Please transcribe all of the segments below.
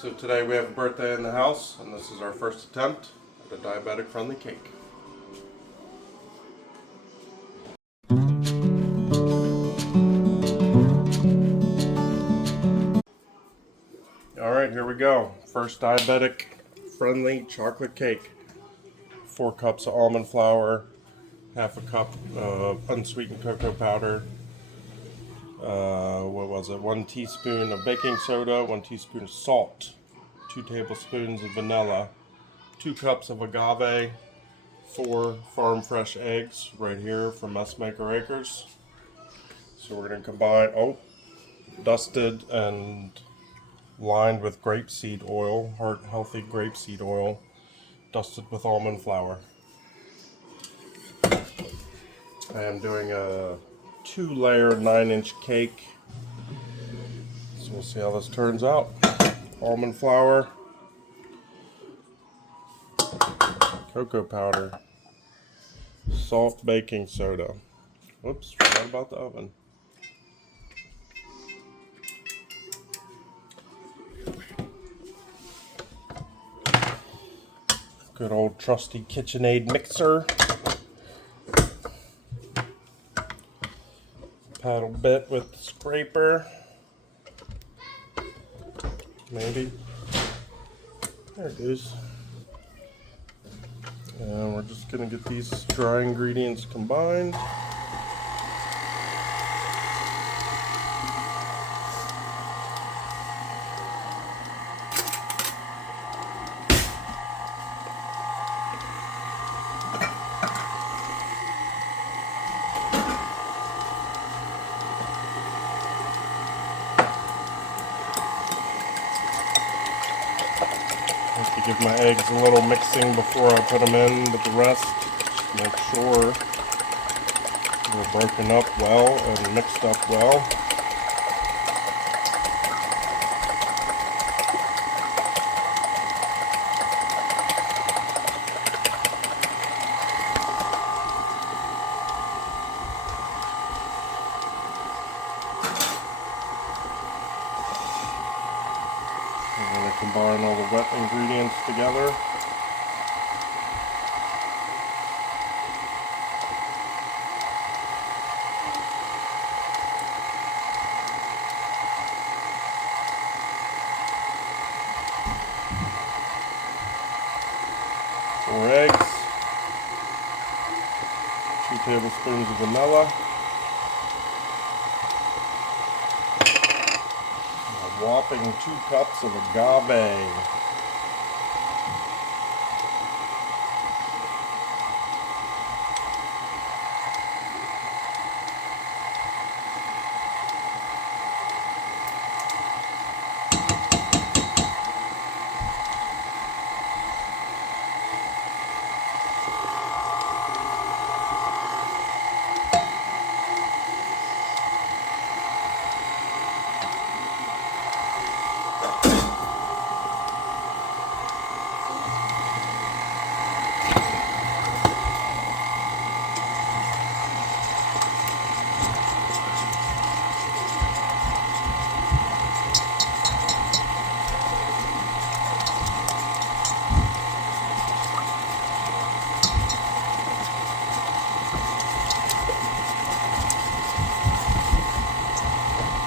So today we have a birthday in the house, and this is our first attempt at a diabetic friendly cake. Alright, here we go. First diabetic friendly chocolate cake. 4 cups of almond flour, half a cup of unsweetened cocoa powder, 1 teaspoon of baking soda, 1 teaspoon of salt, 2 tablespoons of vanilla, 2 cups of agave, 4 farm fresh eggs right here from Messmaker Acres. So we're going to combine, dusted and lined with grapeseed oil, healthy grapeseed oil, dusted with almond flour. I am doing a 2-layer 9-inch cake. So we'll see how this turns out. Almond flour, cocoa powder, salt, baking soda. Whoops, forgot about the oven. Good old trusty KitchenAid mixer. Paddle bit with the scraper. Maybe. There it is. And we're just going to get these dry ingredients combined. I have to give my eggs a little mixing before I put them in with the rest. Just make sure they're broken up well and mixed up well. I'm going to combine all the wet ingredients together. Four eggs, 2 tablespoons of vanilla, a whopping 2 cups of agave.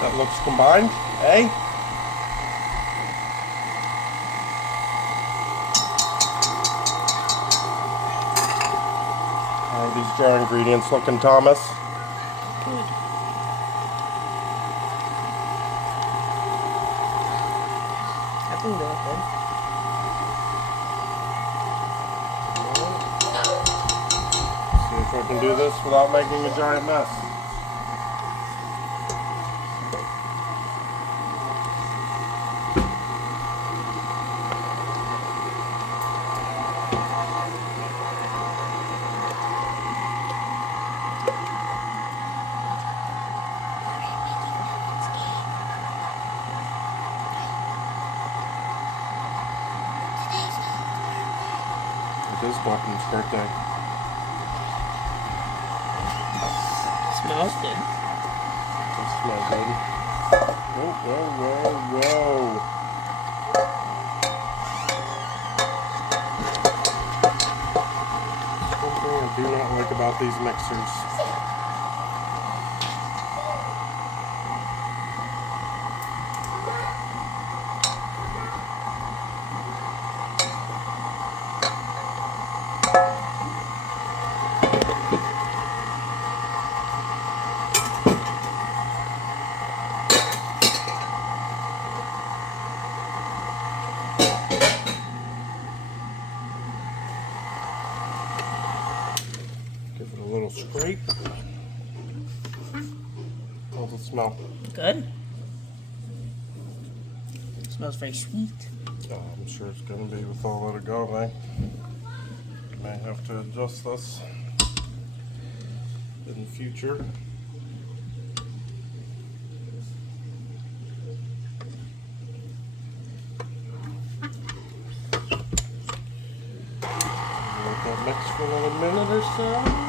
That looks combined, eh? How are these dry ingredients looking, Thomas? Good. I think they look good. See if I can do this without making a giant mess. It is Dalton's birthday. Smells good. It smells good. Whoa, whoa, whoa, whoa. these mixers. Give it a little scrape. How's it smell? Good. Smells very sweet. Oh, I'm sure it's going to be with all that agave. May have to adjust this in the future. Let that mix for another minute or so.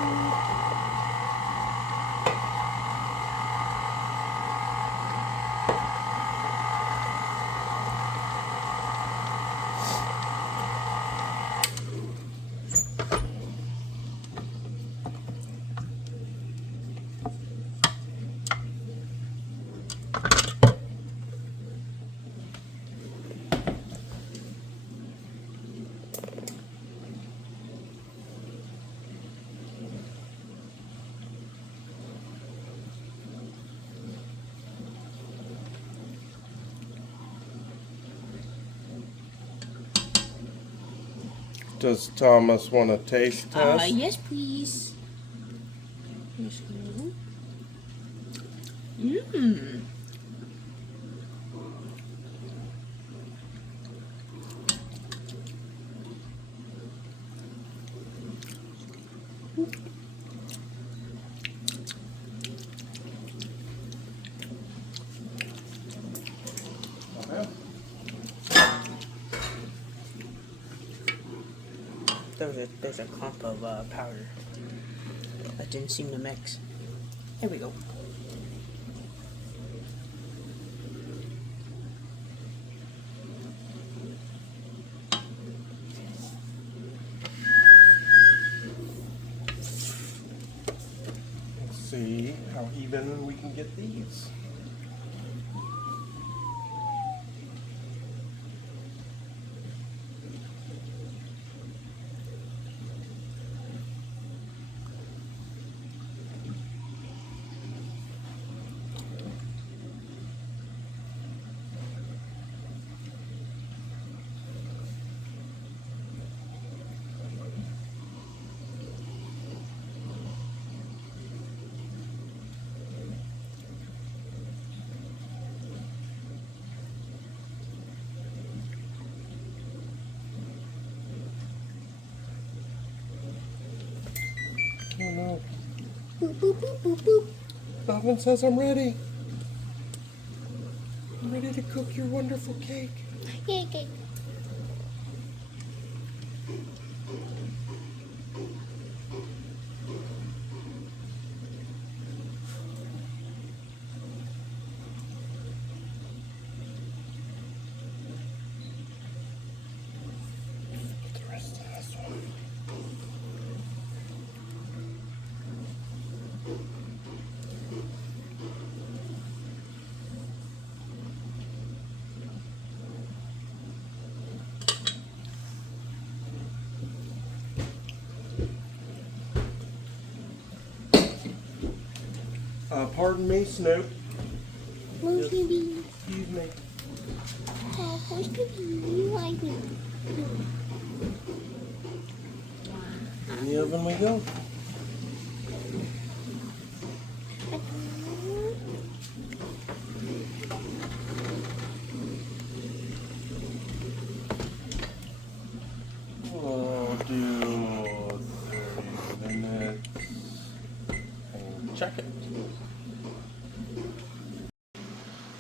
Does Thomas want a taste test? Yes, please. Mmm. There's a clump of powder that didn't seem to mix. There we go. Let's see how even we can get these. Oh no. Boop, boop, boop, boop, boop. Donovan says I'm ready. I'm ready to cook your wonderful cake. Yay, cake. Put the rest in this one. Pardon me, Snoop. Where's the bee? Excuse me. Oh, where's the bee? You like me? In the oven we go. We'll do 30 minutes and check it.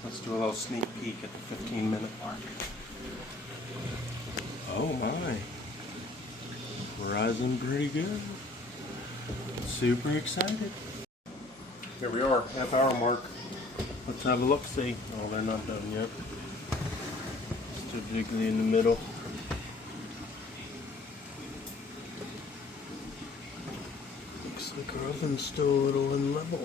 Let's do a little sneak peek at the 15-minute mark. Oh my. Rising pretty good. Super excited. Here we are, half-hour mark. Let's have a look-see. Oh, they're not done yet. Still jiggly in the middle. Looks like oven's still a little unlevel.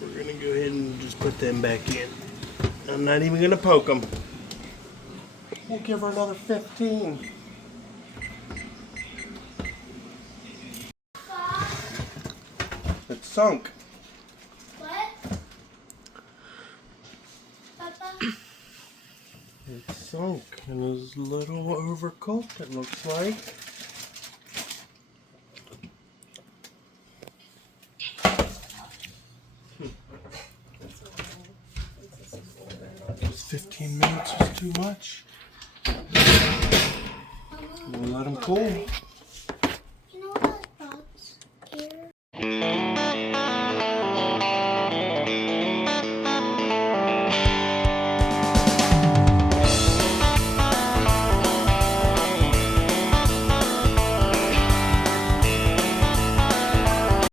We're gonna go ahead and just put them back in. I'm not even gonna poke them. We'll give her another 15. It's sunk. What? Papa? It's sunk and is a little overcooked, it looks like. This 15 minutes is too much. We'll let them cool.